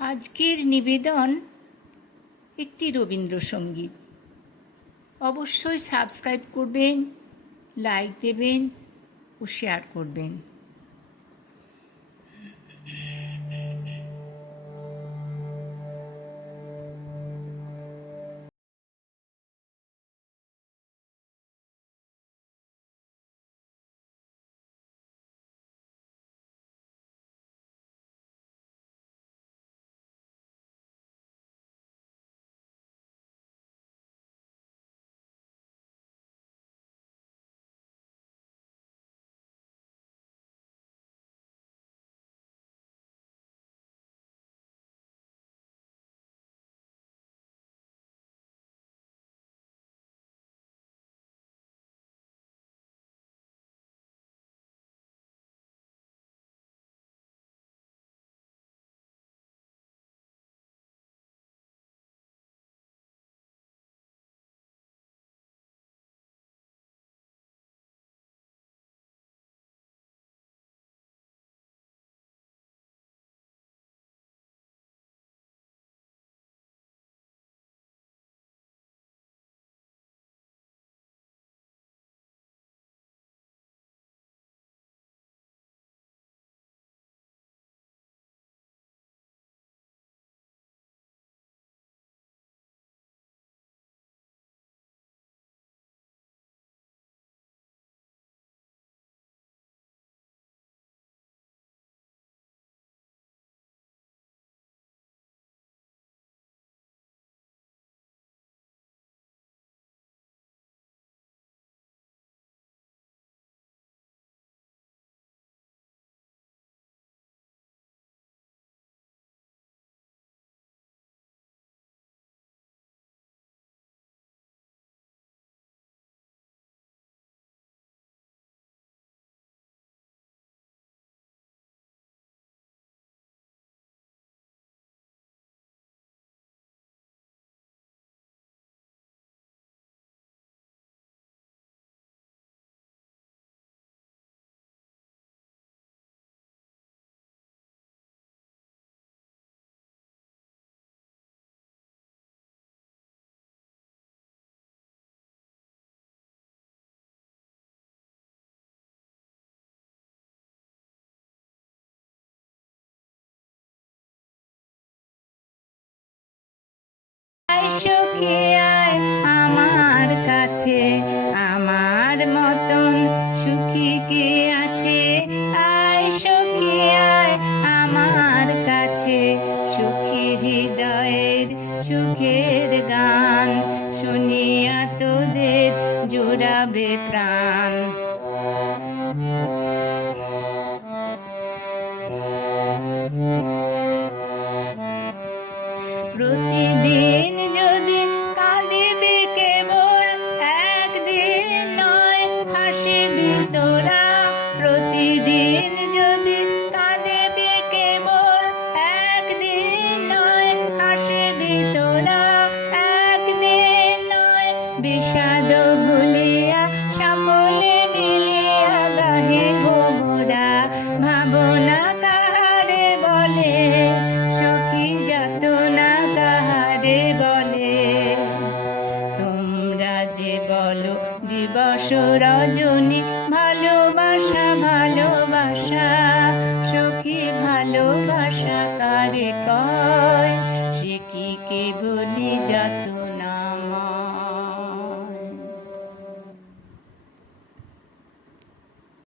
আজকের নিবেদন একটি রবীন্দ্রসঙ্গীত। অবশ্যই সাবস্ক্রাইব করবেন লাইক দেবেন ও শেয়ার করবেন। সখী আমার কাছে। আমার মতন সুখী কে আছে? আয় সখী আমার কাছে। সুখী হৃদয়ের সুখের গান শুনিয়া তোদের জুড়াবে প্রাণ। রজনী ভালোবাসা ভালোবাসা সুখী ভালোবাসা কারে কয়? সে কি কে বলি যাত